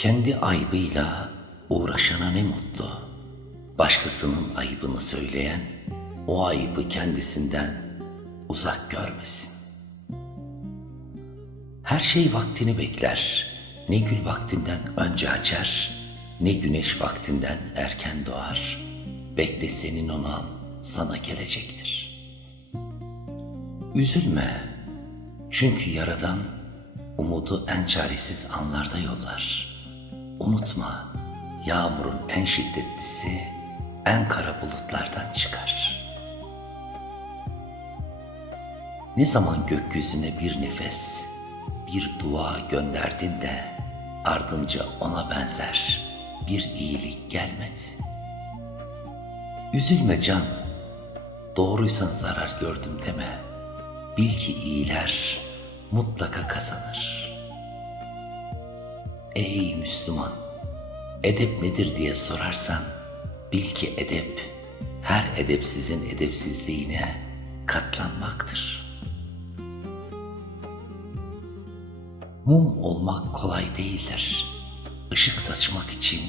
Kendi aybıyla uğraşana ne mutlu. Başkasının ayıbını söyleyen o ayıbı kendisinden uzak görmesin. Her şey vaktini bekler. Ne gül vaktinden önce açar, ne güneş vaktinden erken doğar. Bekle, senin olan sana gelecektir. Üzülme, çünkü Yaradan umudu en çaresiz anlarda yollar. Unutma, yağmurun en şiddetlisi en kara bulutlardan çıkar. Ne zaman gökyüzüne bir nefes, bir dua gönderdin de ardınca ona benzer bir iyilik gelmedi. Üzülme can, doğruysan zarar gördüm deme. Bil ki iyiler mutlaka kazanır. Ey Müslüman, edep nedir diye sorarsan, bil ki edep, her edepsizin edepsizliğine katlanmaktır. Mum olmak kolay değildir. Işık saçmak için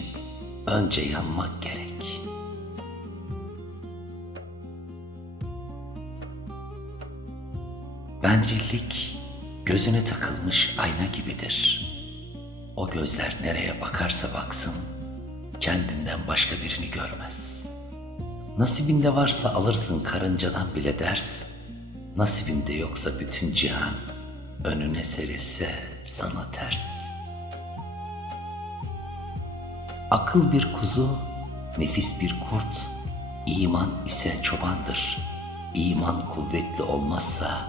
önce yanmak gerek. Bencillik gözüne takılmış ayna gibidir. O gözler nereye bakarsa baksın, kendinden başka birini görmez. Nasibinde varsa alırsın karıncadan bile ders, nasibinde yoksa bütün cihan önüne serilse sana ters. Akıl bir kuzu, nefis bir kurt, iman ise çobandır. İman kuvvetli olmazsa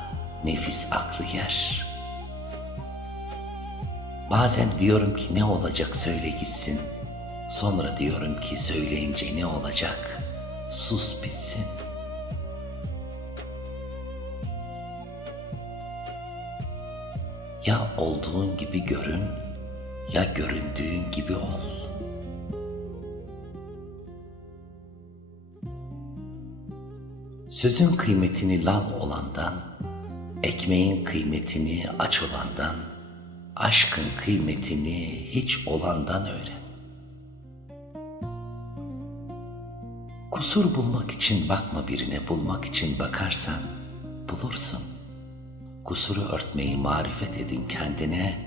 nefis aklı yer. Bazen diyorum ki ne olacak söyle gitsin. Sonra diyorum ki söyleyince ne olacak sus bitsin. Ya olduğun gibi görün, ya göründüğün gibi ol. Sözün kıymetini lal olandan, ekmeğin kıymetini aç olandan, aşkın kıymetini hiç olandan öğren. Kusur bulmak için bakma birine, bulmak için bakarsan bulursun. Kusuru örtmeyi marifet edin kendine,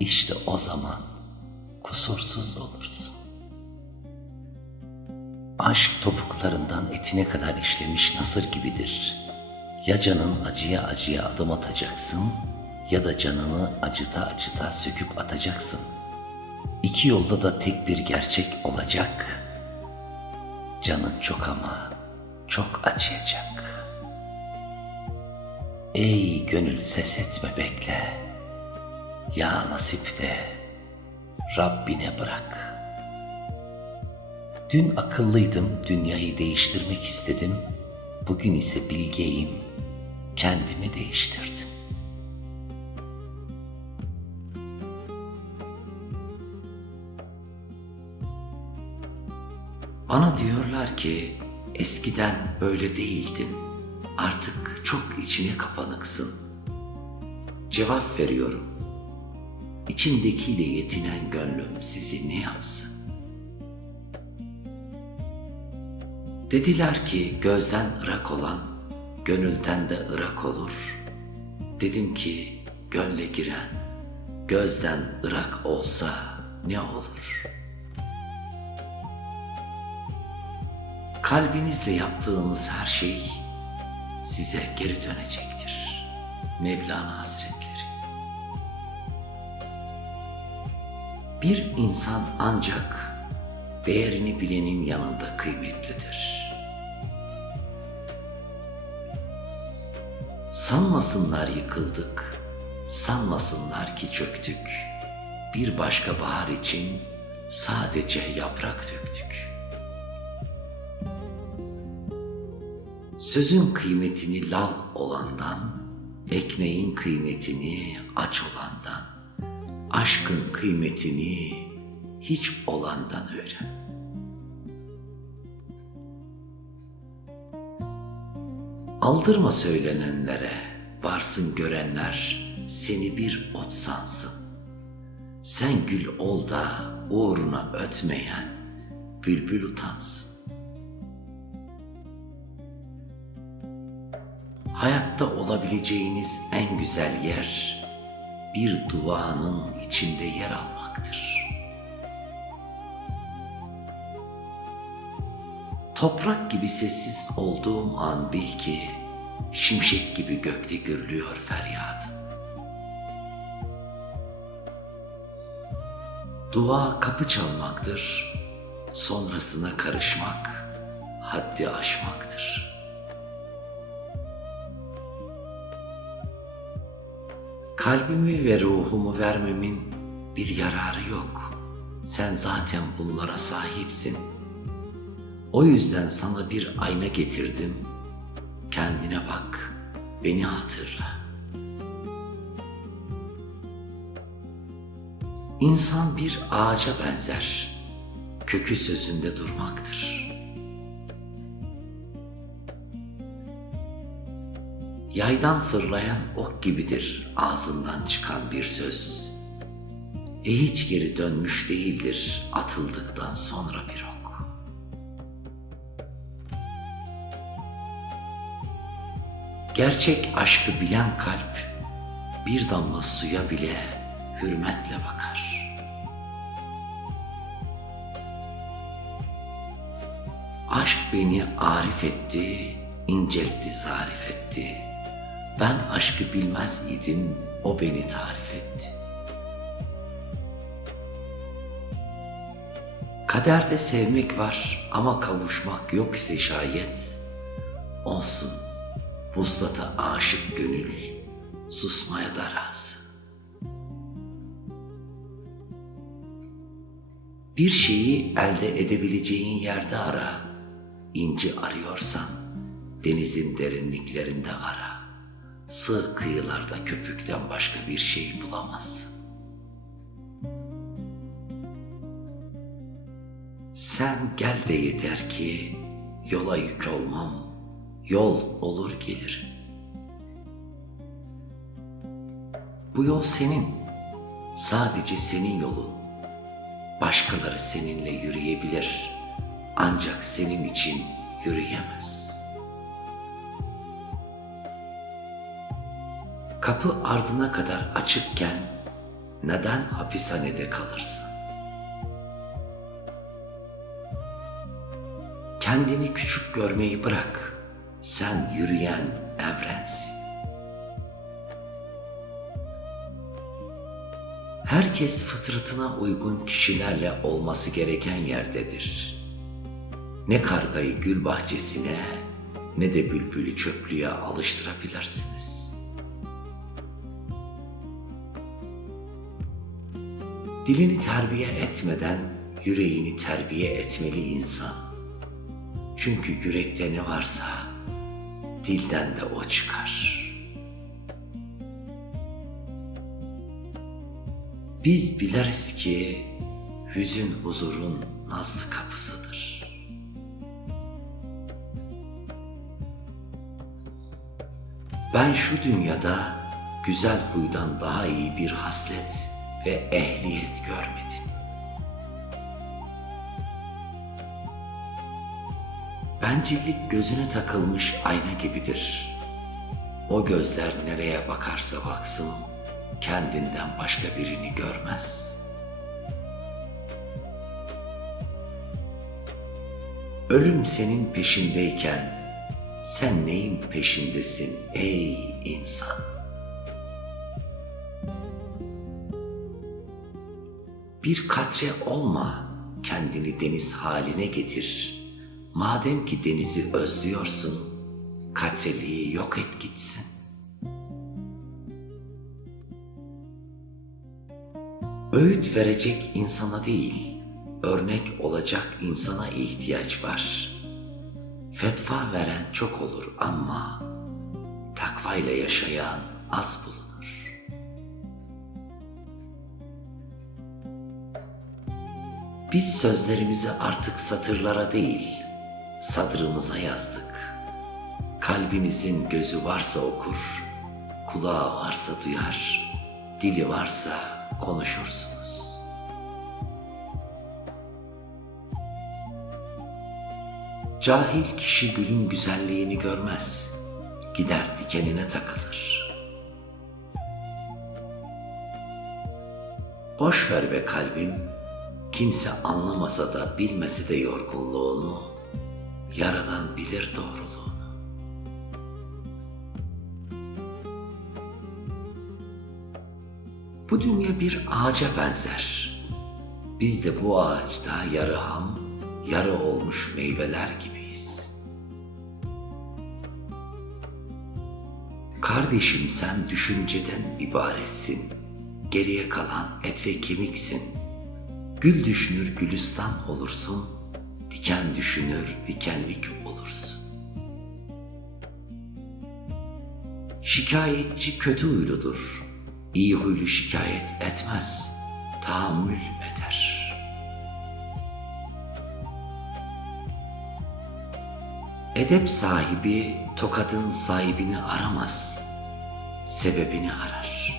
işte o zaman kusursuz olursun. Aşk topuklarından etine kadar işlemiş nasır gibidir. Ya canın acıya acıya adım atacaksın, ya da canını acıta acıta söküp atacaksın. İki yolda da tek bir gerçek olacak. Canın çok ama çok acıyacak. Ey gönül ses etme bekle. Ya nasip de Rabbine bırak. Dün akıllıydım, dünyayı değiştirmek istedim. Bugün ise bilgeyim, kendimi değiştirdim. Bana diyorlar ki eskiden böyle değildin, artık çok içine kapanıksın. Cevap veriyorum, içindekiyle yetinen gönlüm sizi ne yapsın? Dediler ki gözden ırak olan gönülden de ırak olur. Dedim ki gönle giren gözden ırak olsa ne olur? Kalbinizle yaptığınız her şey size geri dönecektir. Mevlana Hazretleri. Bir insan ancak değerini bilenin yanında kıymetlidir. Sanmasınlar yıkıldık, sanmasınlar ki çöktük. Bir başka bahar için sadece yaprak döktük. Sözün kıymetini lal olandan, ekmeğin kıymetini aç olandan, aşkın kıymetini hiç olandan öğren. Aldırma söylenenlere, varsın görenler seni bir ot sansın. Sen gül ol da uğruna ötmeyen bülbül utansın. Hayatta olabileceğiniz en güzel yer bir duanın içinde yer almaktır. Toprak gibi sessiz olduğum an bil ki şimşek gibi gökte gürlüyor feryadım. Dua kapı çalmaktır, sonrasına karışmak haddi aşmaktır. Kalbimi ve ruhumu vermemin bir yararı yok. Sen zaten bunlara sahipsin. O yüzden sana bir ayna getirdim. Kendine bak, beni hatırla. İnsan bir ağaca benzer. Kökü sözünde durmaktır. Yaydan fırlayan ok gibidir ağzından çıkan bir söz. Hiç geri dönmüş değildir atıldıktan sonra bir ok. Gerçek aşkı bilen kalp bir damla suya bile hürmetle bakar. Aşk beni arif etti, inceltti, zarif etti. Ben aşkı bilmez idim, o beni tarif etti. Kaderde sevmek var ama kavuşmak yok ise şayet, olsun vuslata aşık gönül susmaya da razı. Bir şeyi elde edebileceğin yerde ara, inci arıyorsan denizin derinliklerinde ara. Sığ kıyılarda köpükten başka bir şey bulamazsın. Sen gel de yeter ki yola yük olmam, yol olur gelir. Bu yol senin, sadece senin yolun. Başkaları seninle yürüyebilir, ancak senin için yürüyemez. Kapı ardına kadar açıkken neden hapishanede kalırsın? Kendini küçük görmeyi bırak, sen yürüyen evrensin. Herkes fıtratına uygun kişilerle olması gereken yerdedir. Ne kargayı gül bahçesine ne de bülbülü çöplüğe alıştırabilirsiniz. Dilini terbiye etmeden yüreğini terbiye etmeli insan. Çünkü yürekte ne varsa dilden de o çıkar. Biz biliriz ki hüzün huzurun nazlı kapısıdır. Ben şu dünyada güzel huydan daha iyi bir haslet ve ehliyet görmedim. Bencillik gözüne takılmış ayna gibidir. O gözler nereye bakarsa baksın, kendinden başka birini görmez. Ölüm senin peşindeyken sen neyin peşindesin ey insan? Bir katre olma, kendini deniz haline getir. Madem ki denizi özlüyorsun, katreliği yok et gitsin. Öğüt verecek insana değil, örnek olacak insana ihtiyaç var. Fetva veren çok olur ama takvayla yaşayan az bulunur. Biz sözlerimizi artık satırlara değil, sadrımıza yazdık. Kalbinizin gözü varsa okur, kulağı varsa duyar, dili varsa konuşursunuz. Cahil kişi gülün güzelliğini görmez, gider dikenine takılır. Boş ver be kalbim, kimse anlamasa da bilmese de yorgunluğunu, yaradan bilir doğruluğunu. Bu dünya bir ağaca benzer. Biz de bu ağaçta yarı ham, yarı olmuş meyveler gibiyiz. Kardeşim sen düşünceden ibaretsin. Geriye kalan et ve kemiksin. Gül düşünür gülistan olursun. Diken düşünür dikenlik olursun. Şikayetçi kötü huyludur. İyi huylu şikayet etmez, tahammül eder. Edep sahibi tokadın sahibini aramaz, sebebini arar.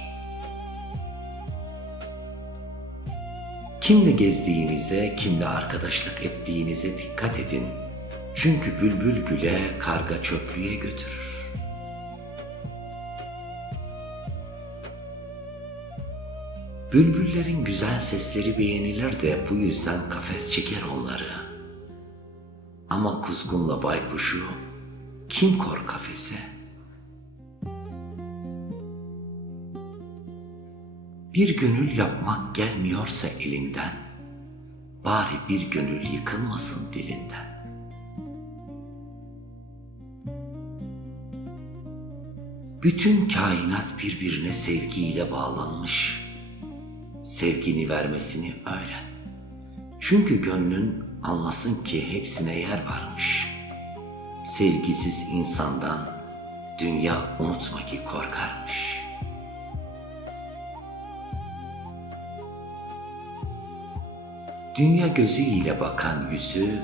Kimle gezdiğinize, kimle arkadaşlık ettiğinize dikkat edin. Çünkü bülbül güle, karga çöplüğe götürür. Bülbüllerin güzel sesleri beğenilir de bu yüzden kafes çeker onları. Ama kuzgunla baykuşu kim kor kafese? Bir gönül yapmak gelmiyorsa elinden, bari bir gönül yıkılmasın dilinden. Bütün kainat birbirine sevgiyle bağlanmış. Sevgini vermesini öğren. Çünkü gönlün anlasın ki hepsine yer varmış. Sevgisiz insandan dünya unutma ki korkarmış. Dünya gözüyle bakan yüzü,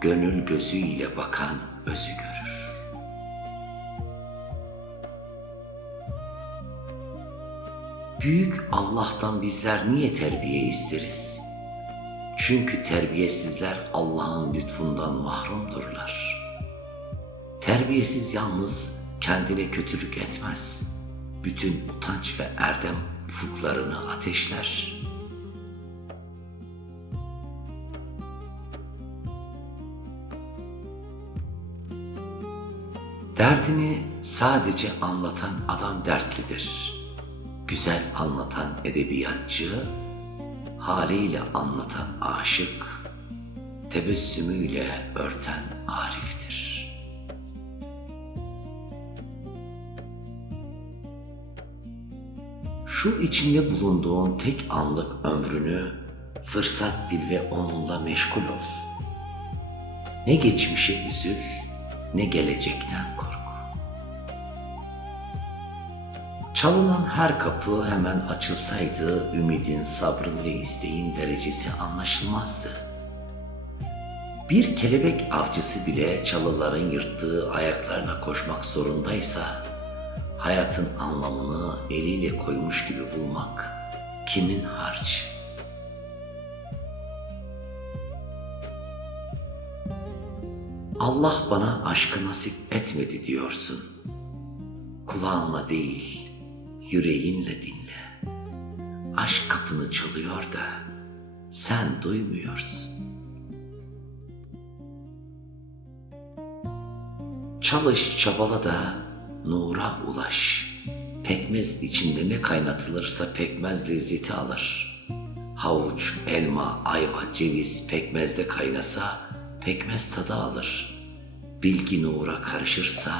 gönül gözüyle bakan özü görür. Büyük Allah'tan bizler niye terbiye isteriz? Çünkü terbiyesizler Allah'ın lütfundan mahrumdurlar. Terbiyesiz yalnız kendine kötülük etmez. Bütün utanç ve erdem ufuklarını ateşler. Derdini sadece anlatan adam dertlidir. Güzel anlatan edebiyatçı, haliyle anlatan aşık, tebessümüyle örten ariftir. Şu içinde bulunduğun tek anlık ömrünü fırsat bil ve onunla meşgul ol. Ne geçmişe üzül, ne gelecekten kork. Çalınan her kapı hemen açılsaydı ümidin, sabrın ve isteğin derecesi anlaşılmazdı. Bir kelebek avcısı bile çalıların yırttığı ayaklarla koşmak zorundaysa, hayatın anlamını eliyle koymuş gibi bulmak kimin harcı? Allah bana aşkı nasip etmedi diyorsun. Kulağınla değil, yüreğinle dinle. Aşk kapını çalıyor da sen duymuyorsun. Çalış çabala da nura ulaş. Pekmez içinde ne kaynatılırsa pekmez lezzeti alır. Havuç, elma, ayva, ceviz pekmezde kaynasa pekmez tadı alır. Bilgi nura karışırsa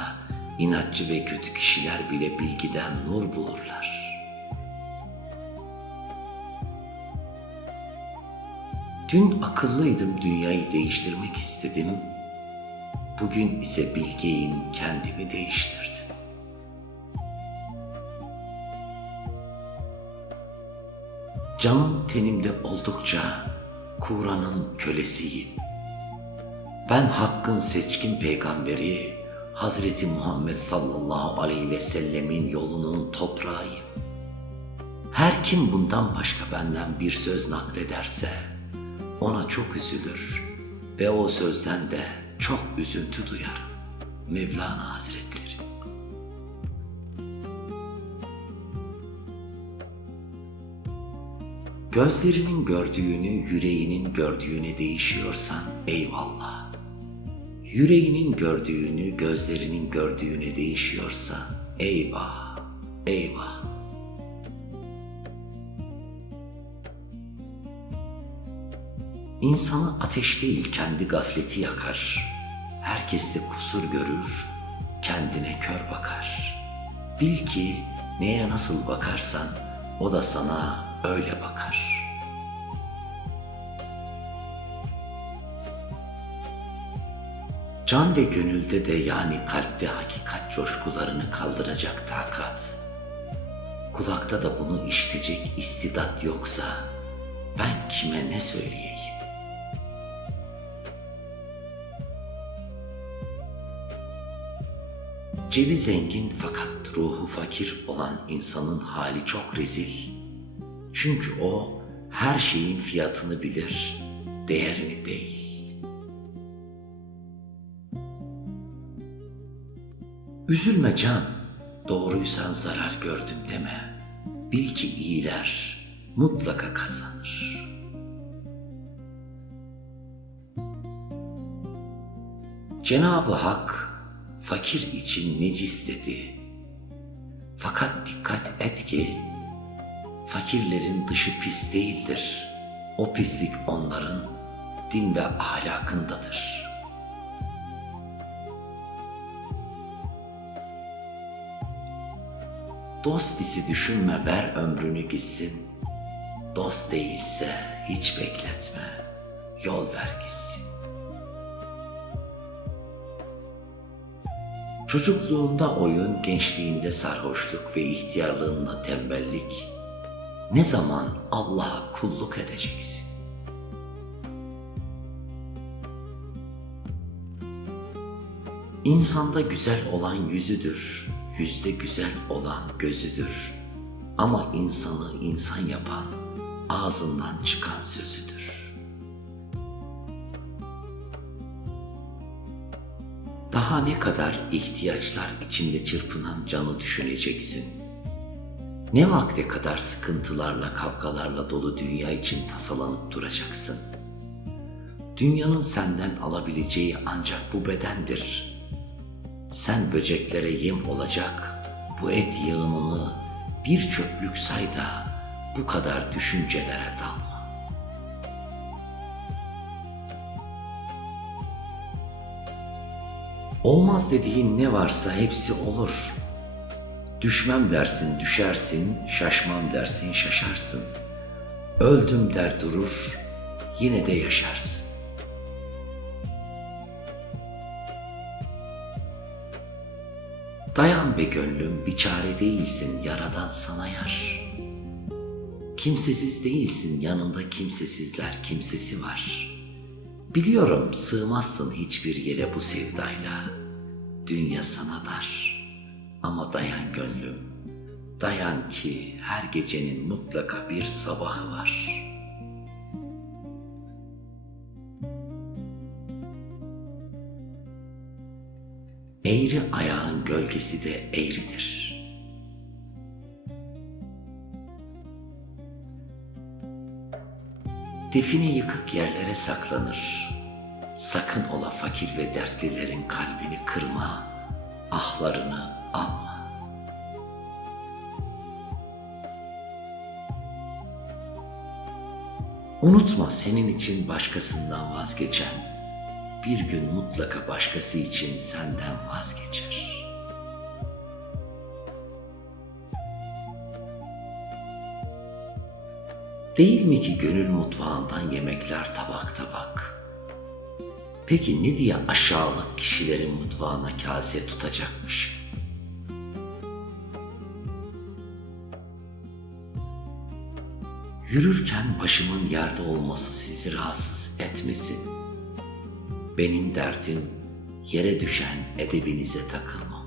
inatçı ve kötü kişiler bile bilgiden nur bulurlar. Dün akıllıydım, dünyayı değiştirmek istedim. Bugün ise bilgeyim, kendimi değiştirdim. Canım tenimde oldukça Kur'an'ın kölesiyim. Ben Hakk'ın seçkin peygamberi, Hazreti Muhammed sallallahu aleyhi ve sellemin yolunun toprağıyım. Her kim bundan başka benden bir söz naklederse ona çok üzülür ve o sözden de çok üzüntü duyarım. Mevlana Hazretleri. Gözlerinin gördüğünü yüreğinin gördüğüne değişiyorsan eyvallah. Yüreğinin gördüğünü gözlerinin gördüğüne değişiyorsa eyvah, eyvah. İnsanı ateş değil kendi gafleti yakar. Herkes de kusur görür, kendine kör bakar. Bil ki neye nasıl bakarsan o da sana öyle bakar. Can ve gönülde de yani kalpte hakikat coşkularını kaldıracak takat. Kulakta da bunu işitecek istidat yoksa ben kime ne söyleyeyim? Cebi zengin fakat ruhu fakir olan insanın hali çok rezil. Çünkü o her şeyin fiyatını bilir, değerini değil. Üzülme can, doğruysan zarar gördüm deme. Bil ki iyiler mutlaka kazanır. Cenab-ı Hak fakir için necis dedi. Fakat dikkat et ki fakirlerin dışı pis değildir. O pislik onların din ve ahlakındadır. Dost ise düşünme, ver ömrünü gitsin. Dost değilse hiç bekletme, yol ver gitsin. Çocukluğunda oyun, gençliğinde sarhoşluk ve ihtiyarlığında tembellik. Ne zaman Allah'a kulluk edeceksin? İnsanda güzel olan yüzüdür, yüzde güzel olan gözüdür. Ama insanı insan yapan ağzından çıkan sözüdür. Daha ne kadar ihtiyaçlar içinde çırpınan canı düşüneceksin? Ne vakte kadar sıkıntılarla, kavgalarla dolu dünya için tasalanıp duracaksın? Dünyanın senden alabileceği ancak bu bedendir. Sen böceklere yem olacak bu et yığınını bir çöplük say da bu kadar düşüncelere dalma. Olmaz dediğin ne varsa hepsi olur. Düşmem dersin düşersin, şaşmam dersin şaşarsın. Öldüm der durur, yine de yaşarsın. Dayan be gönlüm, bir çare değilsin, yaradan sana yar. Kimsesiz değilsin, yanında kimsesizler, kimsesi var. Biliyorum sığmazsın hiçbir yere bu sevdayla, dünya sana dar. Ama dayan gönlüm, dayan ki her gecenin mutlaka bir sabahı var. Eğri ayağın gölgesi de eğridir. Define yıkık yerlere saklanır. Sakın ola fakir ve dertlilerin kalbini kırma, ahlarını alma. Unutma senin için başkasından vazgeçen, bir gün mutlaka başkası için senden vazgeçer. Değil mi ki gönül mutfağından yemekler tabak tabak? Peki ne diye aşağılık kişilerin mutfağına kase tutacakmış? Yürürken başımın yerde olması sizi rahatsız etmesin. Benim derdim yere düşen edebinize takılmamak.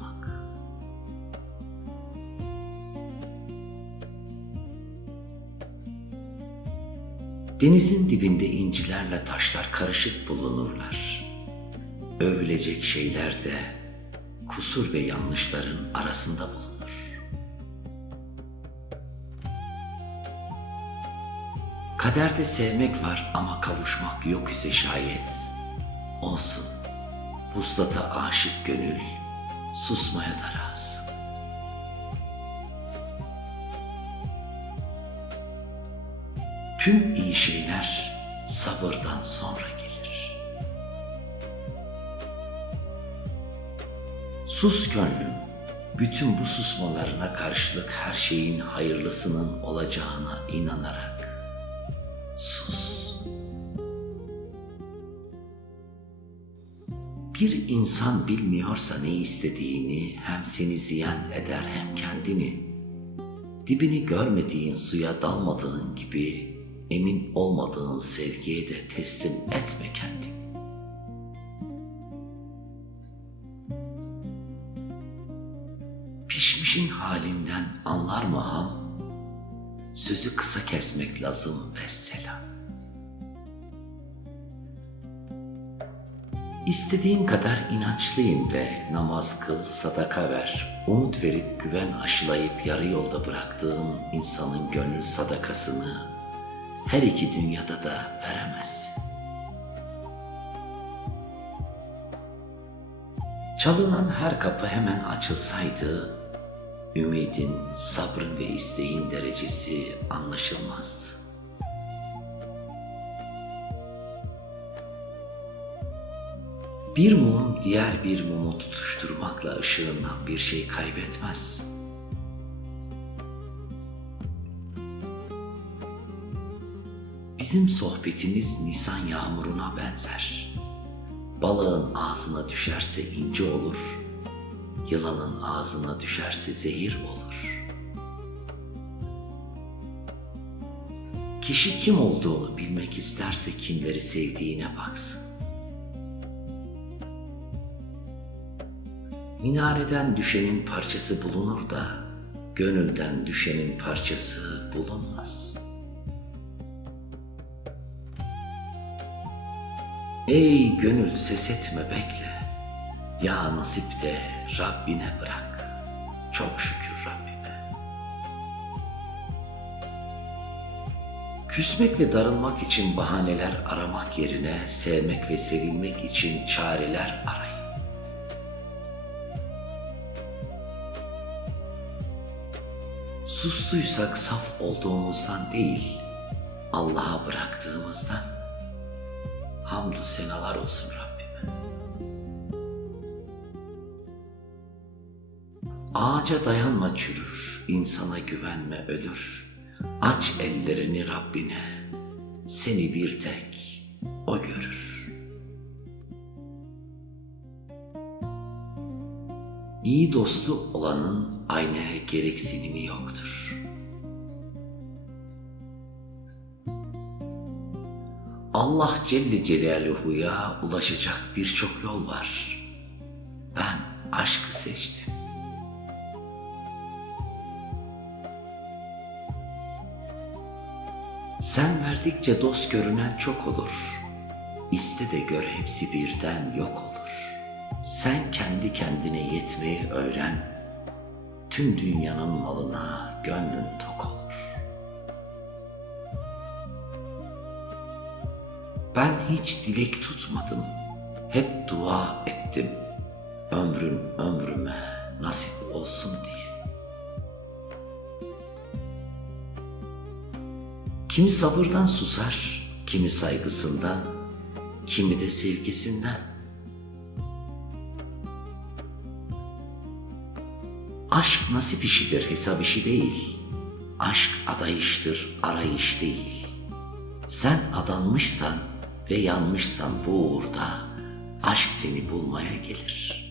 Denizin dibinde incilerle taşlar karışık bulunurlar. Övülecek şeyler de kusur ve yanlışların arasında bulunur. Kaderde sevmek var ama kavuşmak yok ise şayet, olsun, vuslata aşık gönül susmaya da razı. Tüm iyi şeyler sabırdan sonra gelir. Sus gönlüm, bütün bu susmalarına karşılık her şeyin hayırlısının olacağına inanarak sus. Bir insan bilmiyorsa ne istediğini hem seni ziyan eder hem kendini. Dibini görmediğin suya dalmadığın gibi emin olmadığın sevgiye de teslim etme kendini. Pişmişin halinden anlar mı ham? Sözü kısa kesmek lazım vesselam. İstediğin kadar inançlıyım de namaz kıl, sadaka ver. Umut verip güven aşılayıp yarı yolda bıraktığın insanın gönül sadakasını her iki dünyada da veremezsin. Çalınan her kapı hemen açılsaydı, ümidin, sabrın ve isteğin derecesi anlaşılmazdı. Bir mum diğer bir mumu tutuşturmakla ışığından bir şey kaybetmez. Bizim sohbetimiz Nisan yağmuruna benzer. Balığın ağzına düşerse ince olur, yılanın ağzına düşerse zehir olur. Kişi kim olduğunu bilmek isterse kimleri sevdiğine baksın. Minareden düşenin parçası bulunur da, gönülden düşenin parçası bulunmaz. Ey gönül ses etme bekle, ya nasip de Rabbine bırak, çok şükür Rabbime. Küsmek ve darılmak için bahaneler aramak yerine sevmek ve sevilmek için çareler arayın. Sustuysak saf olduğumuzdan değil, Allah'a bıraktığımızdan. Hamdü senalar olsun Rabbime. Ağaca dayanma çürür, insana güvenme ölür. Aç ellerini Rabbine, seni bir tek O görür. İyi dostu olanın aynaya gereksinimi yoktur. Allah Celle Celaluhu'ya ulaşacak birçok yol var. Ben aşkı seçtim. Sen verdikçe dost görünen çok olur. İste de gör hepsi birden yok olur. Sen kendi kendine yetmeyi öğren. Tüm dünyanın malına gönlün tok olur. Ben hiç dilek tutmadım, hep dua ettim. Ömrün ömrüme nasip olsun diye. Kimi sabırdan susar, kimi saygısından, kimi de sevgisinden. Aşk nasip işidir, hesap işi değil. Aşk adayıştır, arayış değil. Sen adanmışsan ve yanmışsan bu uğurda aşk seni bulmaya gelir.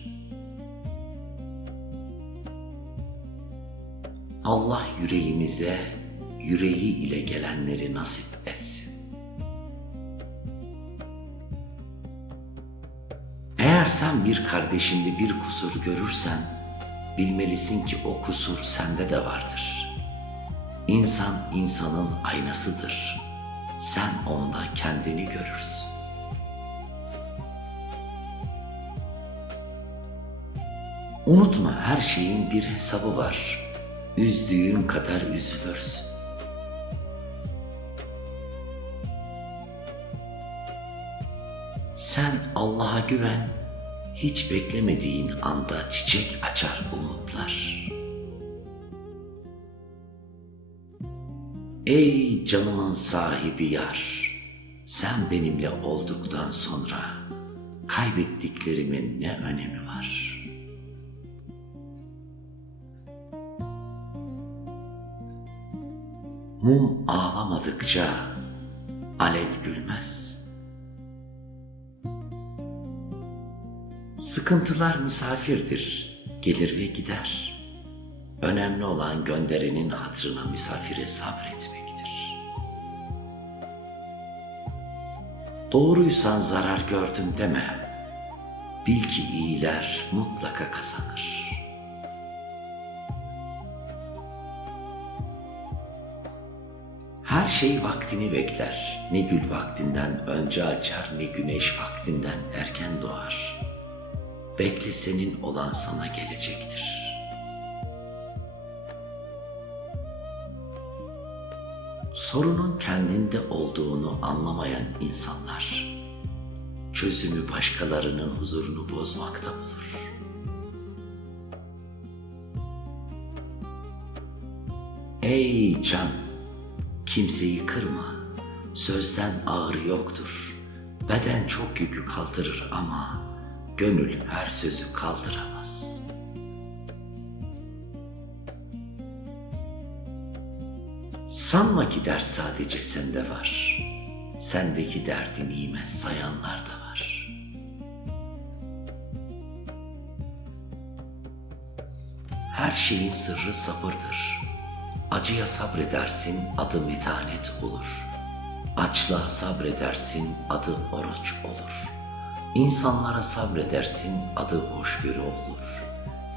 Allah yüreğimize yüreği ile gelenleri nasip etsin. Eğer sen bir kardeşinde bir kusur görürsen, bilmelisin ki o kusur sende de vardır. İnsan insanın aynasıdır. Sen onda kendini görürsün. Unutma, her şeyin bir hesabı var. Üzdüğün kadar üzülürsün. Sen Allah'a güven, hiç beklemediğin anda çiçek açar umutlar. Ey canımın sahibi yar, sen benimle olduktan sonra kaybettiklerimin ne önemi var? Mum ağlamadıkça alev gülmez. Sıkıntılar misafirdir, gelir ve gider. Önemli olan gönderenin hatırına misafire sabretmektir. Doğruysan zarar gördüm deme. Bil ki iyiler mutlaka kazanır. Her şey vaktini bekler. Ne gül vaktinden önce açar, ne güneş vaktinden erken doğar. Bekle, senin olan sana gelecektir. Sorunun kendinde olduğunu anlamayan insanlar, çözümü başkalarının huzurunu bozmakta bulur. Ey can, kimseyi kırma, sözden ağrı yoktur. Beden çok yükü kaldırır ama gönül her sözü kaldıramaz. Sanma ki dert sadece sende var. Sendeki derdi nimet sayanlar da var. Her şeyin sırrı sabırdır. Acıya sabredersin, adı metanet olur. Açlığa sabredersin, adı oruç olur. İnsanlara sabredersin, adı hoşgörü olur.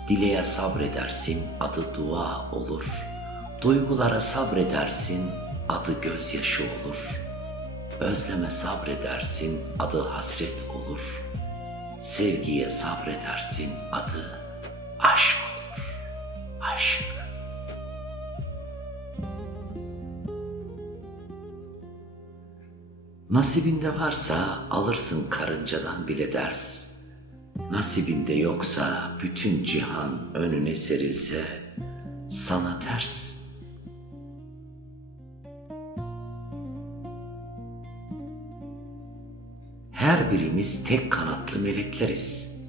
Dileğe sabredersin, adı dua olur. Duygulara sabredersin, adı gözyaşı olur. Özleme sabredersin, adı hasret olur. Sevgiye sabredersin, adı aşk olur. Aşk. Nasibinde varsa alırsın karıncadan bile ders. Nasibinde yoksa bütün cihan önüne serilse sana ters. Her birimiz tek kanatlı melekleriz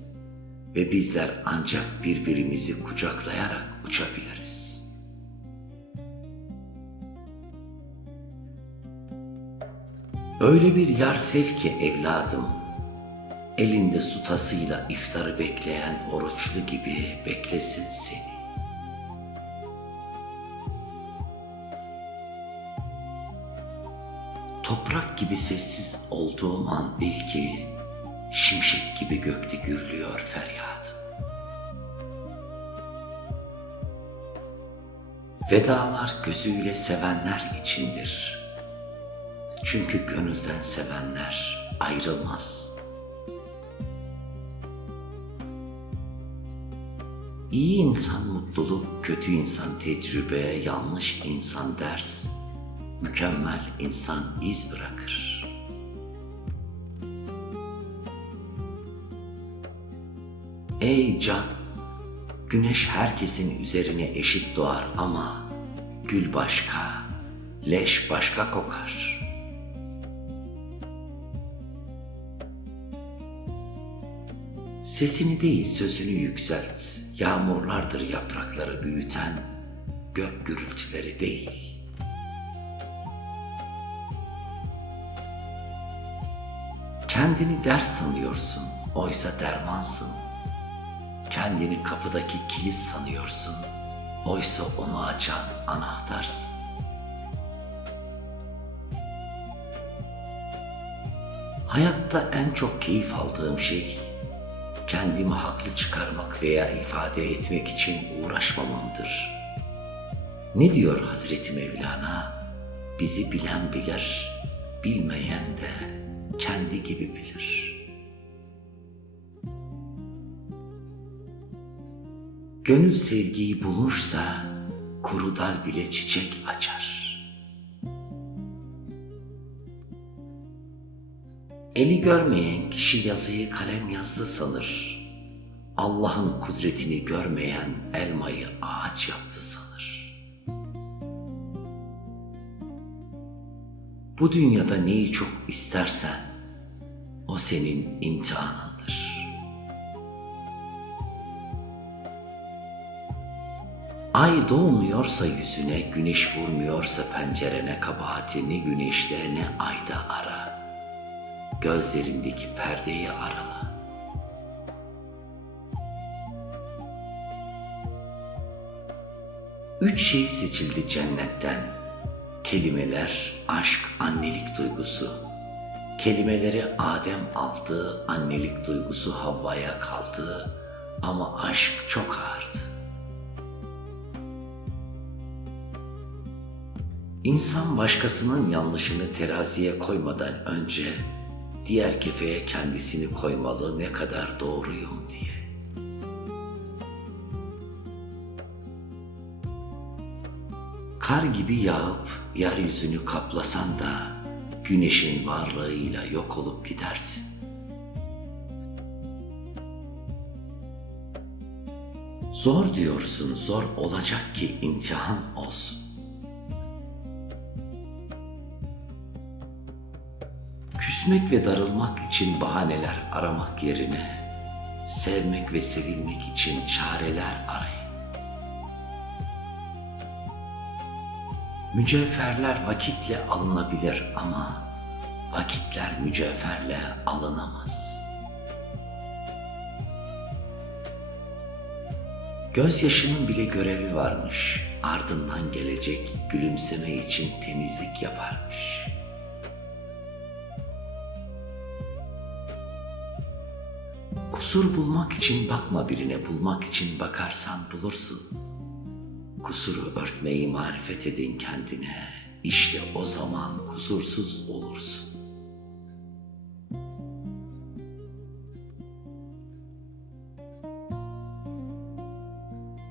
ve bizler ancak birbirimizi kucaklayarak uçabiliriz. Öyle bir yar sev ki evladım, elinde sutasıyla iftarı bekleyen oruçlu gibi beklesin seni. Toprak gibi sessiz olduğum an bil ki, şimşek gibi gökte gürlüyor feryadım. Vedalar gözüyle sevenler içindir. Çünkü gönülden sevenler ayrılmaz. İyi insan mutluluk, kötü insan tecrübe, yanlış insan ders, mükemmel insan iz bırakır. Ey can, güneş herkesin üzerine eşit doğar ama gül başka, leş başka kokar. Sesini değil sözünü yükselt, yağmurlardır yaprakları büyüten, gök gürültüleri değil. Kendini dert sanıyorsun, oysa dermansın. Kendini kapıdaki kilit sanıyorsun, oysa onu açan anahtarsın. Hayatta en çok keyif aldığım şey, kendimi haklı çıkarmak veya ifade etmek için uğraşmamamdır. Ne diyor Hazreti Mevlana? Bizi bilen bilir, bilmeyen de kendi gibi bilir. Gönül sevgiyi bulmuşsa kuru dal bile çiçek açar. Eli görmeyen kişi yazıyı kalem yazdı sanır. Allah'ın kudretini görmeyen elmayı ağaç yaptı sanır. Bu dünyada neyi çok istersen o senin imtihanındır. Ay doğmuyorsa yüzüne, güneş vurmuyorsa pencerene, kabahati ne güneşte ne ayda ara. Gözlerindeki perdeyi arala. Üç şey seçildi cennetten. Kelimeler, aşk, annelik duygusu. Kelimeleri Adem aldı, annelik duygusu Havva'ya kaldı. Ama aşk çok ağırdı. İnsan başkasının yanlışını teraziye koymadan önce diğer kefeye kendisini koymalı, ne kadar doğruyum diye. Kar gibi yağıp yeryüzünü kaplasan da güneşin varlığıyla yok olup gidersin. Zor diyorsun, zor olacak ki imtihan olsun. Küsmek ve darılmak için bahaneler aramak yerine sevmek ve sevilmek için çareler arayın. Mücevherler vakitle alınabilir ama vakitler mücevherle alınamaz. Gözyaşının bile görevi varmış, ardından gelecek gülümseme için temizlik yaparmış. Kusur bulmak için bakma birine, bulmak için bakarsan bulursun. Kusuru örtmeyi marifet edin kendine, işte o zaman kusursuz olursun.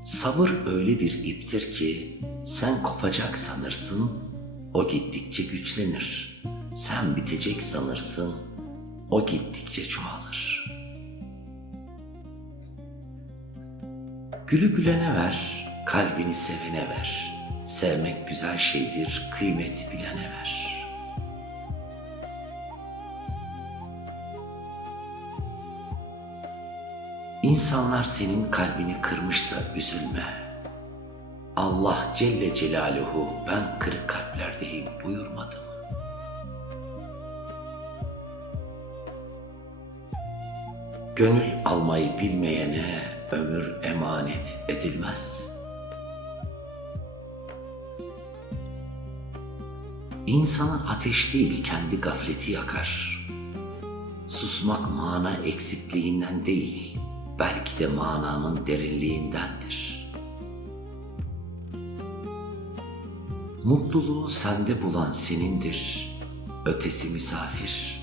Sabır öyle bir iptir ki sen kopacak sanırsın, o gittikçe güçlenir. Sen bitecek sanırsın, o gittikçe çoğalır. Gülü gülene ver, kalbini sevene ver. Sevmek güzel şeydir, kıymet bilene ver. İnsanlar senin kalbini kırmışsa üzülme. Allah Celle Celaluhu ben kırık kalplerdeyim buyurmadı mı? Gönül almayı bilmeyene ömür emanet edilmez. İnsanı ateş değil kendi gafleti yakar. Susmak mana eksikliğinden değil, belki de mananın derinliğindendir. Mutluluğu sende bulan senindir, ötesi misafir.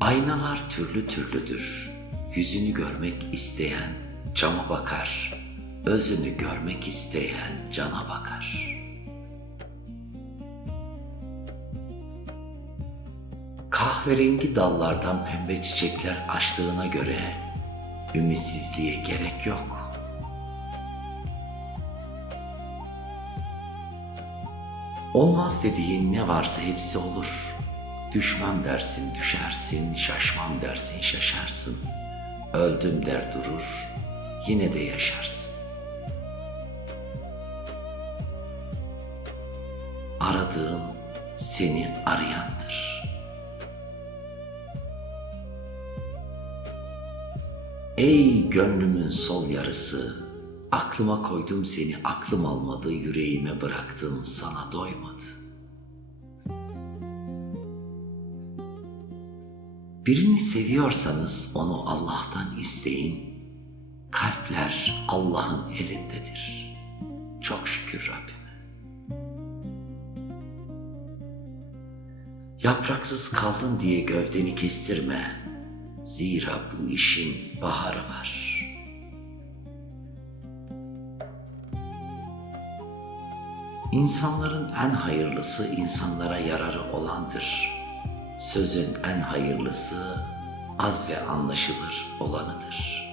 Aynalar türlü türlüdür, yüzünü görmek isteyen cama bakar, özünü görmek isteyen cana bakar. Kahverengi dallardan pembe çiçekler açtığına göre ümitsizliğe gerek yok. Olmaz dediğin ne varsa hepsi olur. Düşmem dersin düşersin, şaşmam dersin şaşarsın. Öldüm der durur, yine de yaşarsın. Aradığın seni arayandır. Ey gönlümün sol yarısı, aklıma koydum seni, aklım almadı, yüreğime bıraktım, sana doymadı. Birini seviyorsanız onu Allah'tan isteyin. Kalpler Allah'ın elindedir. Çok şükür Rabbime. Yapraksız kaldın diye gövdeni kestirme. Zira bu işin baharı var. İnsanların en hayırlısı insanlara yararı olandır. Sözün en hayırlısı az ve anlaşılır olanıdır.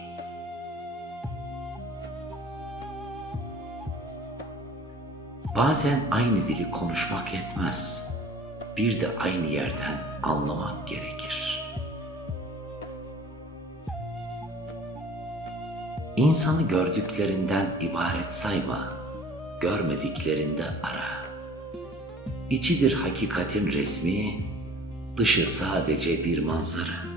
Bazen aynı dili konuşmak yetmez. Bir de aynı yerden anlamak gerekir. İnsanı gördüklerinden ibaret sayma, görmediklerinde ara. İçidir hakikatin resmi, dışı sadece bir manzara.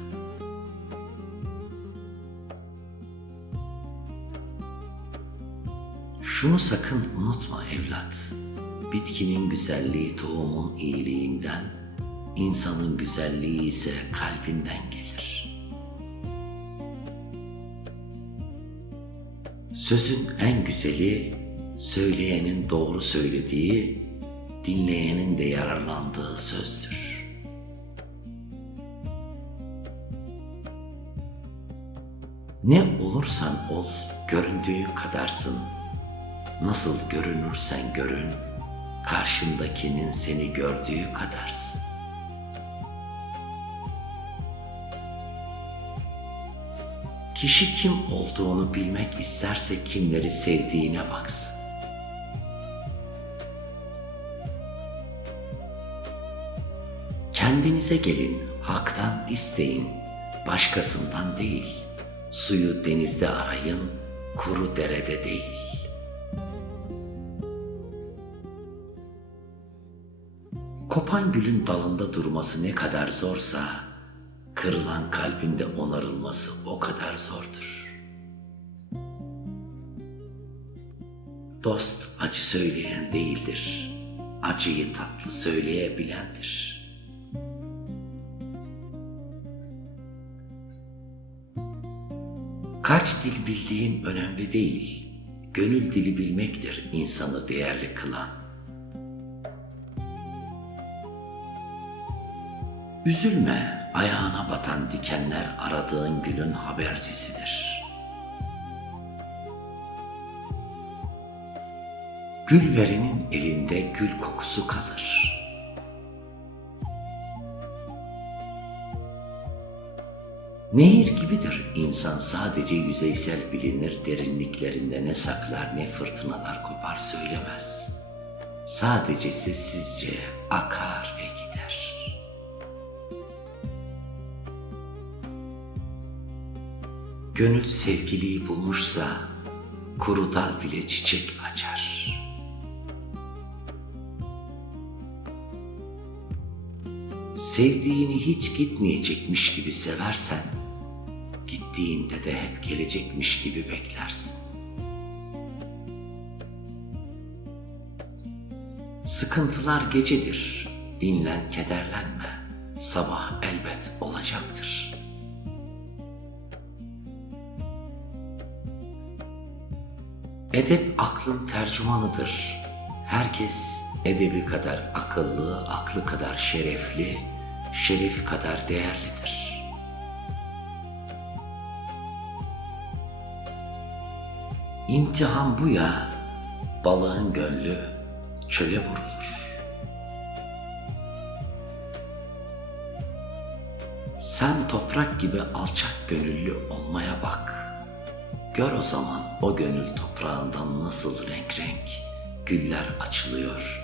Şunu sakın unutma evlat, bitkinin güzelliği tohumun iyiliğinden, insanın güzelliği ise kalbinden gelir. Sözün en güzeli, söyleyenin doğru söylediği, dinleyenin de yararlandığı sözdür. Ne olursan ol, göründüğü kadarsın. Nasıl görünürsen görün, karşındakinin seni gördüğü kadarsın. Kişi kim olduğunu bilmek isterse kimleri sevdiğine baksın. Kendinize gelin, haktan isteyin, başkasından değil. Suyu denizde arayın, kuru derede değil. Kopan gülün dalında durması ne kadar zorsa, kırılan kalbinde onarılması o kadar zordur. Dost acı söyleyen değildir, acıyı tatlı söyleyebilendir. Kaç dil bildiğin önemli değil, gönül dili bilmektir insanı değerli kılan. Üzülme, ayağına batan dikenler aradığın gülün habercisidir. Gül verenin elinde gül kokusu kalır. Nehir gibidir insan, sadece yüzeysel bilinir, derinliklerinde ne saklar ne fırtınalar kopar söylemez. Sadece sessizce akar ve gider. Gönül sevgiliyi bulmuşsa kuru dal bile çiçek açar. Sevdiğini hiç gitmeyecekmiş gibi seversen, gittiğinde de hep gelecekmiş gibi beklersin. Sıkıntılar gecedir, dinlen, kederlenme, sabah elbet olacaktır. Edep aklın tercümanıdır. Herkes edebi kadar akıllı, aklı kadar şerefli, şerefi kadar değerlidir. İmtihan bu ya, balığın gönlü çöle vurulur. Sen toprak gibi alçak gönüllü olmaya bak. Gör o zaman o gönül toprağından nasıl renk renk güller açılıyor,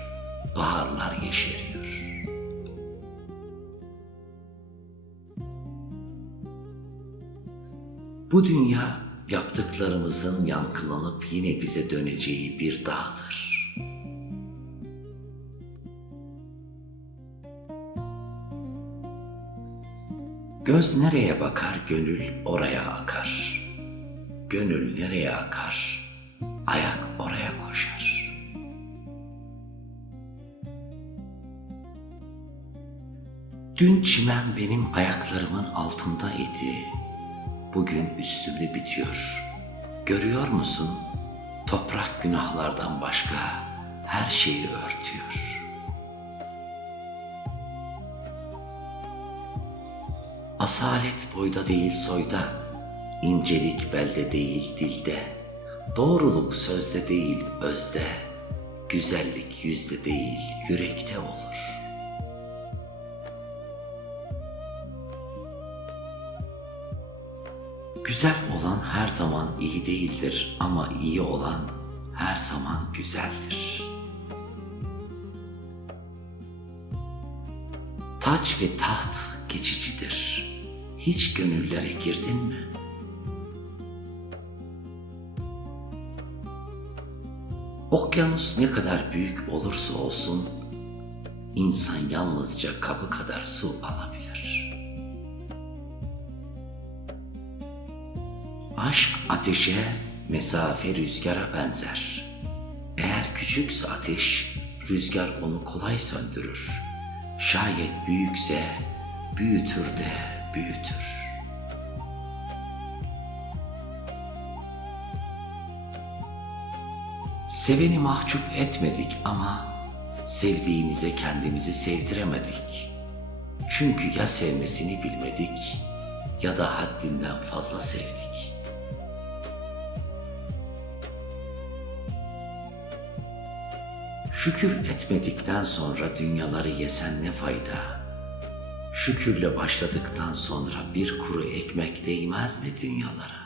baharlar yeşeriyor. Bu dünya yaptıklarımızın yankılanıp yine bize döneceği bir dağdır. Göz nereye bakar, gönül oraya akar. Gönül nereye akar, ayak oraya koşar. Dün çimen benim ayaklarımın altında idi. Bugün üstümde bitiyor. Görüyor musun? Toprak günahlardan başka her şeyi örtüyor. Asalet boyda değil soyda, İncelik belde değil dilde, doğruluk sözde değil özde, güzellik yüzde değil yürekte olur. Güzel olan her zaman iyi değildir ama iyi olan her zaman güzeldir. Taç ve taht geçicidir. Hiç gönüllere girdin mi? Okyanus ne kadar büyük olursa olsun, insan yalnızca kabı kadar su alabilir. Aşk ateşe, mesafe rüzgara benzer. Eğer küçükse ateş, rüzgar onu kolay söndürür. Şayet büyükse, büyütür de büyütür. Seveni mahcup etmedik ama sevdiğimize kendimizi sevdiremedik. Çünkü ya sevmesini bilmedik ya da haddinden fazla sevdik. Şükür etmedikten sonra dünyaları yesen ne fayda? Şükürle başladıktan sonra bir kuru ekmek değmez mi dünyalara?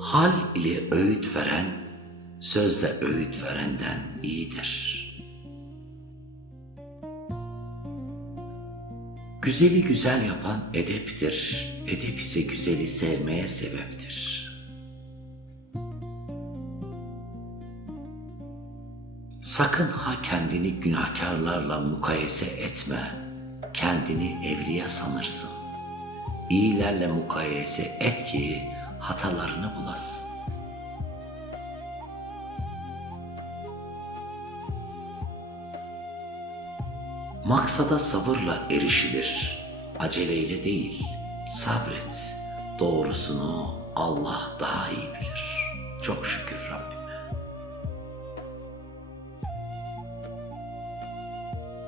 Hal ile öğüt veren, sözle öğüt verenden iyidir. Güzeli güzel yapan edeptir, edep ise güzeli sevmeye sebeptir. Sakın ha kendini günahkarlarla mukayese etme, kendini evliya sanırsın. İyilerle mukayese et ki hatalarını bulasın. Maksada sabırla erişilir, aceleyle değil, sabret. Doğrusunu Allah daha iyi bilir. Çok şükür Rabbime.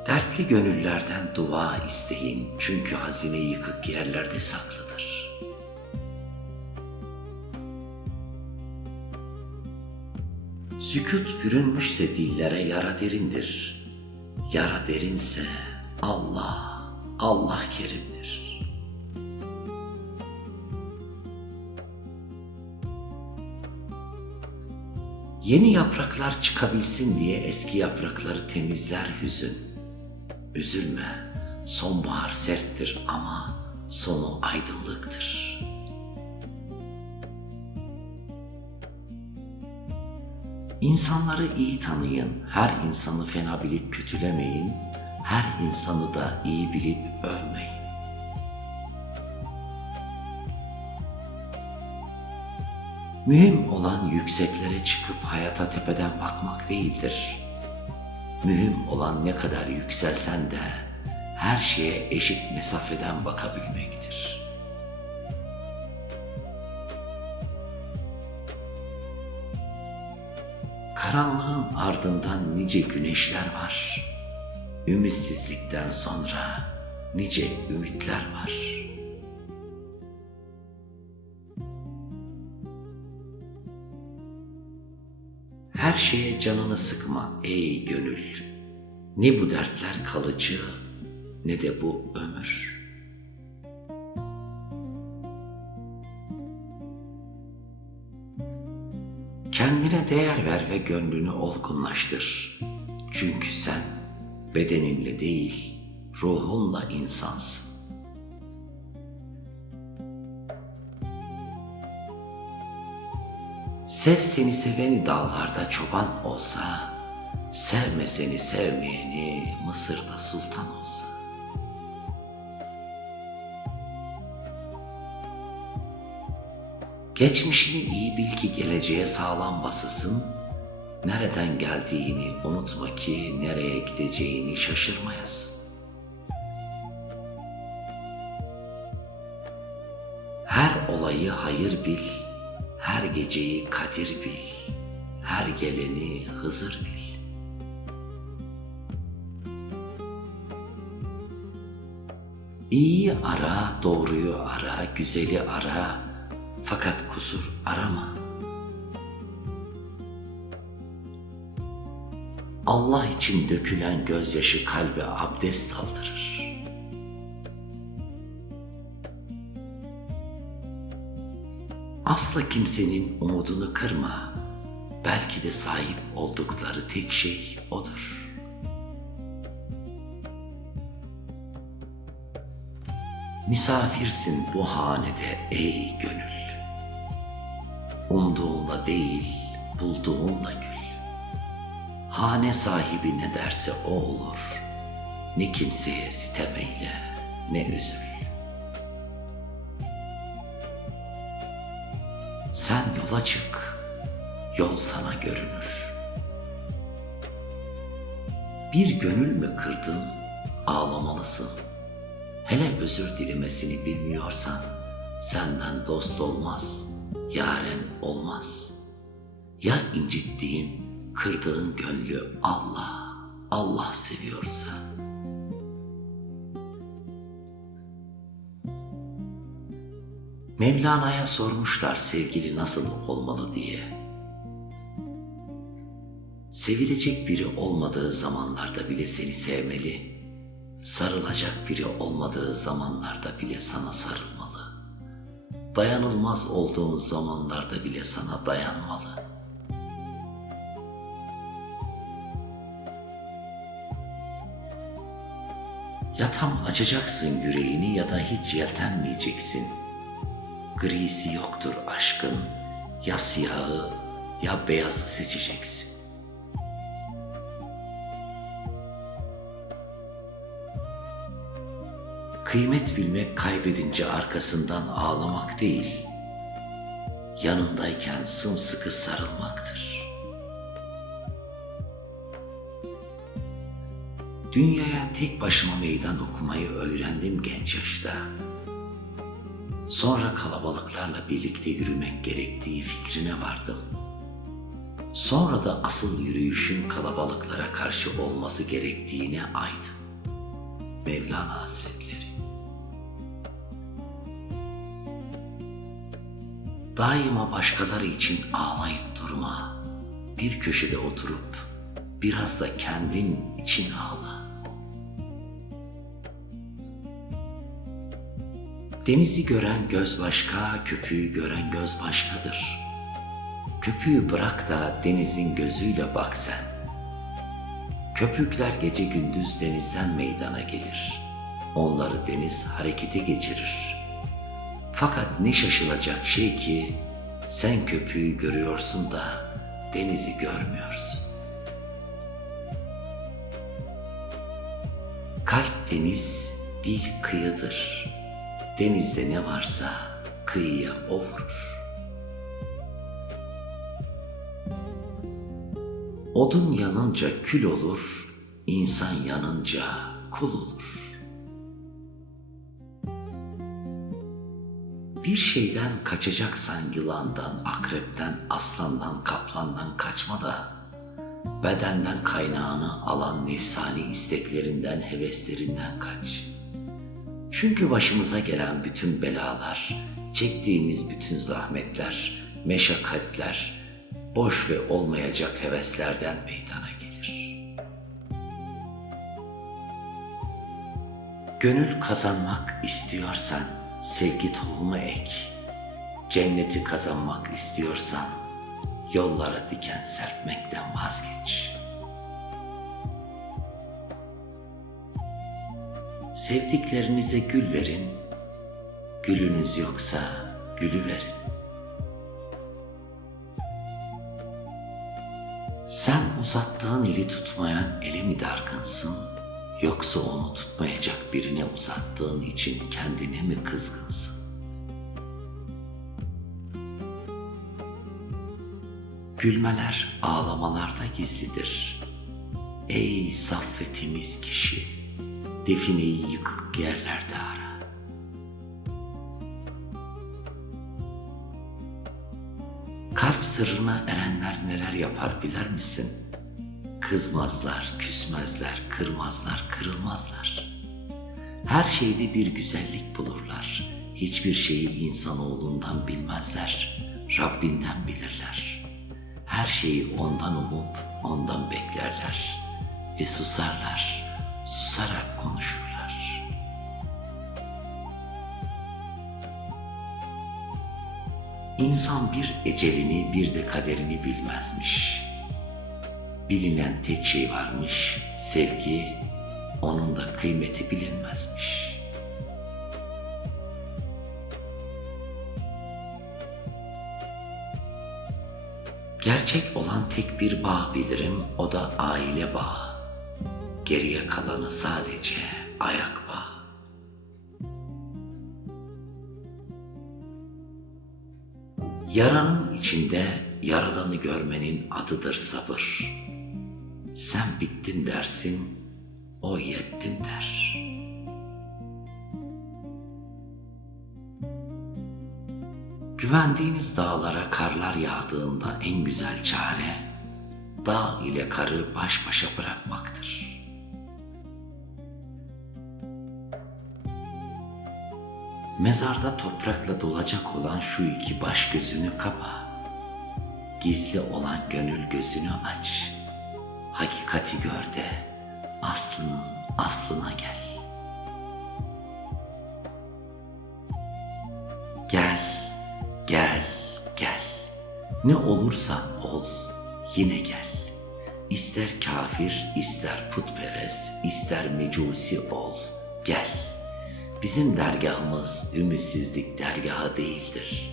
Dertli gönüllerden dua isteyin, çünkü hazine yıkık yerlerde saklıdır. Sükût bürünmüşse dillere yara derindir. Yara derinse Allah, Allah kerimdir. Yeni yapraklar çıkabilsin diye eski yaprakları temizler hüzün. Üzülme, sonbahar serttir ama sonu aydınlıktır. İnsanları iyi tanıyın, her insanı fena bilip kötülemeyin, her insanı da iyi bilip övmeyin. Mühim olan yükseklere çıkıp hayata tepeden bakmak değildir. Mühim olan ne kadar yükselsen de her şeye eşit mesafeden bakabilmektir. Karanlığın ardından nice güneşler var. Ümitsizlikten sonra nice ümitler var. Her şeye canını sıkma ey gönül. Ne bu dertler kalıcı ne de bu ömür. Kendine değer ver ve gönlünü olgunlaştır. Çünkü sen bedeninle değil, ruhunla insansın. Sev seni seveni dağlarda çoban olsa, sevme seni sevmeyeni Mısır'da sultan olsa. Geçmişini iyi bil ki geleceğe sağlam basısın, nereden geldiğini unutma ki nereye gideceğini şaşırmayasın. Her olayı hayır bil, her geceyi kadir bil, her geleni Hızır bil. İyiyi ara, doğruyu ara, güzeli ara, fakat kusur arama. Allah için dökülen gözyaşı kalbe abdest aldırır. Asla kimsenin umudunu kırma. Belki de sahip oldukları tek şey odur. Misafirsin bu hanede ey gönül. Umduğunla değil, bulduğunla gül. Hane sahibi ne derse o olur. Ne kimseye sitem eyle, ne üzül. Sen yola çık, yol sana görünür. Bir gönül mü kırdın, ağlamalısın. Hele özür dilemesini bilmiyorsan, senden dost olmaz, yaren olmaz. Ya incittiğin, kırdığın gönlü Allah seviyorsa. Mevlana'ya sormuşlar sevgili nasıl olmalı diye. Sevilecek biri olmadığı zamanlarda bile seni sevmeli, sarılacak biri olmadığı zamanlarda bile sana sarılmalı, dayanılmaz olduğun zamanlarda bile sana dayanmalı. Ya tam açacaksın yüreğini ya da hiç yeltenmeyeceksin. Grisi yoktur aşkın, ya siyahı ya beyazı seçeceksin. Kıymet bilmek kaybedince arkasından ağlamak değil, yanındayken sımsıkı sarılmaktır. Dünyaya tek başıma meydan okumayı öğrendim genç yaşta. Sonra kalabalıklarla birlikte yürümek gerektiği fikrine vardım. Sonra da asıl yürüyüşün kalabalıklara karşı olması gerektiğine aydım. Mevlana Hazretleri. Daima başkaları için ağlayıp durma. Bir köşede oturup biraz da kendin için ağla. Denizi gören göz başka, köpüğü gören göz başkadır. Köpüğü bırak da denizin gözüyle bak sen. Köpükler gece gündüz denizden meydana gelir. Onları deniz harekete geçirir. Fakat ne şaşılacak şey ki sen köpüğü görüyorsun da denizi görmüyorsun. Kalp deniz, dil kıyıdır. Denizde ne varsa kıyıya o vurur. Odun yanınca kül olur, insan yanınca kul olur. Bir şeyden kaçacaksan yılandan, akrepten, aslandan, kaplandan kaçma da bedenden kaynağını alan nefsani isteklerinden, heveslerinden kaç. Çünkü başımıza gelen bütün belalar, çektiğimiz bütün zahmetler, meşakkatler, boş ve olmayacak heveslerden meydana gelir. Gönül kazanmak istiyorsan sevgi tohumu ek. Cenneti kazanmak istiyorsan yollara diken serpmekten vazgeç. Sevdiklerinize gül verin, gülünüz yoksa gülü verin. Sen uzattığın eli tutmayan ele mi dargınsın, yoksa onu tutmayacak birine uzattığın için kendine mi kızgınsın? Gülmeler ağlamalarda gizlidir. Ey saf ve temiz kişi, defineyi yıkık yerlerde ara. Kalp sırrına erenler neler yapar bilir misin? Kızmazlar, küsmezler, kırmazlar, kırılmazlar. Her şeyde bir güzellik bulurlar. Hiçbir şeyi insanoğlundan bilmezler. Rabbinden bilirler. Her şeyi ondan umup ondan beklerler. Ve susarlar, susarak konuşurlar. İnsan bir ecelini bir de kaderini bilmezmiş. Bilinen tek şey varmış, sevgi, onun da kıymeti bilinmezmiş. Gerçek olan tek bir bağ bilirim, o da aile bağı. Geriye kalanı sadece ayak bağı. Yaranın içinde yaradanı görmenin adıdır sabır. Sen bittim dersin, o yettim der. Güvendiğiniz dağlara karlar yağdığında en güzel çare, dağ ile karı baş başa bırakmaktır. Mezarda toprakla dolacak olan şu iki baş gözünü kapa. Gizli olan gönül gözünü aç. Hakikati gör de aslının aslına gel. Gel, gel, gel. Ne olursan ol, yine gel. İster kafir, ister putperest, ister mecusi ol, gel. Bizim dergahımız ümitsizlik dergahı değildir.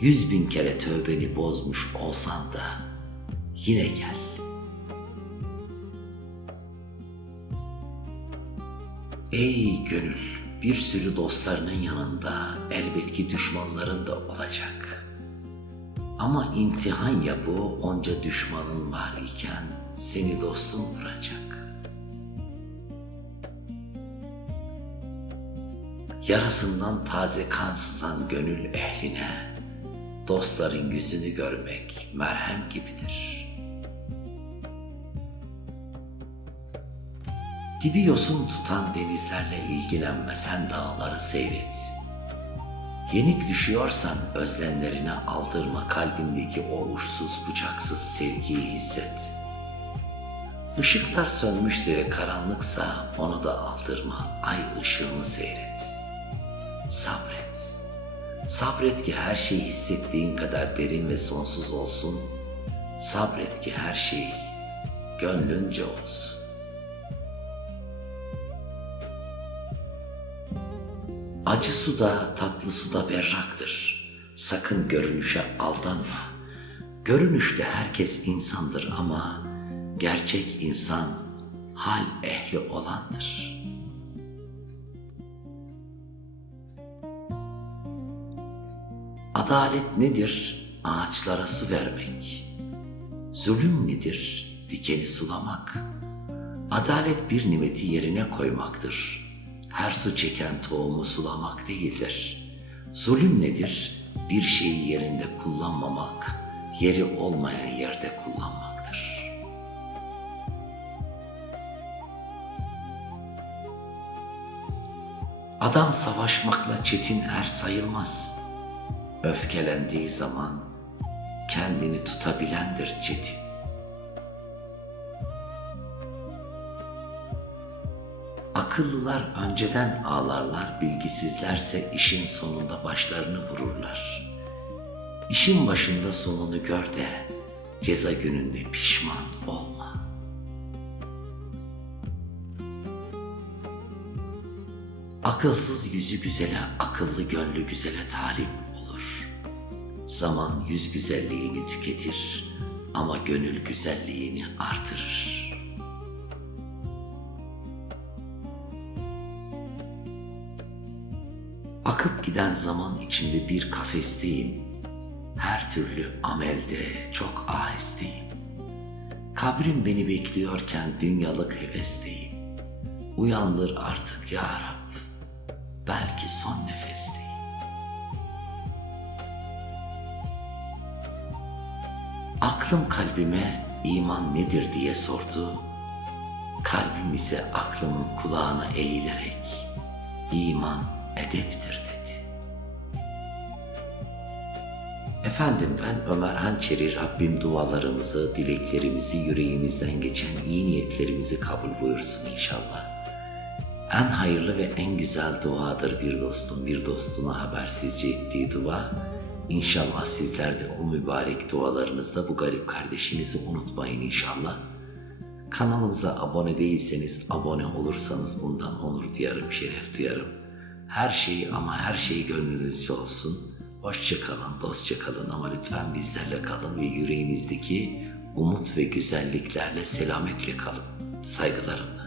100.000 kere tövbeni bozmuş olsan da yine gel. Ey gönül, bir sürü dostlarının yanında elbet ki düşmanların da olacak. Ama imtihan ya bu, onca düşmanın var iken seni dostun vuracak. Yarasından taze kan sızan gönül ehline, dostların yüzünü görmek merhem gibidir. Dibi yosun tutan denizlerle ilgilenme, sen dağları seyret. Yenik düşüyorsan özlemlerine aldırma, kalbindeki o uçsuz bucaksız sevgiyi hisset. Işıklar sönmüşse ve karanlıksa onu da aldırma, ay ışığını seyret. Sabret. Sabret ki her şey hissettiğin kadar derin ve sonsuz olsun. Sabret ki her şey gönlünce olsun. Acı suda, tatlı suda berraktır. Sakın görünüşe aldanma. Görünüşte herkes insandır ama gerçek insan hal ehli olandır. Adalet nedir? Ağaçlara su vermek. Zulüm nedir? Dikeni sulamak. Adalet bir nimeti yerine koymaktır. Her su çeken tohumu sulamak değildir. Zulüm nedir? Bir şeyi yerinde kullanmamak, yeri olmayan yerde kullanmaktır. Adam savaşmakla çetin er sayılmaz. Öfkelendiği zaman kendini tutabilendir çetin. Akıllılar önceden ağlarlar, bilgisizlerse işin sonunda başlarını vururlar. İşin başında sonunu gör de ceza gününde pişman olma. Akılsız yüzü güzele, akıllı gönlü güzele talip olur. Zaman yüz güzelliğini tüketir ama gönül güzelliğini artırır. Akıp giden zaman içinde bir kafesteyim. Her türlü amelde çok ahesteyim. Kabrim beni bekliyorken dünyalık hevesteyim. Uyandır artık ya Rab, belki son nefesteyim. Aklım kalbime iman nedir diye sordu. Kalbim ise aklımın kulağına eğilerek İman edeptir dedi. Efendim ben Ömer Hançeri, Rabbim dualarımızı, dileklerimizi, yüreğimizden geçen iyi niyetlerimizi kabul buyursun inşallah. En hayırlı ve en güzel duadır bir dostun bir dostuna habersizce ettiği dua. İnşallah sizler de o mübarek dualarınızda bu garip kardeşinizi unutmayın inşallah. Kanalımıza abone değilseniz abone olursanız bundan onur duyarım, şeref duyarım. Her şey ama her şey gönlünüzce olsun. Hoşça kalın, dostça kalın ama lütfen bizlerle kalın ve yüreğinizdeki umut ve güzelliklerle selametle kalın. Saygılarımla.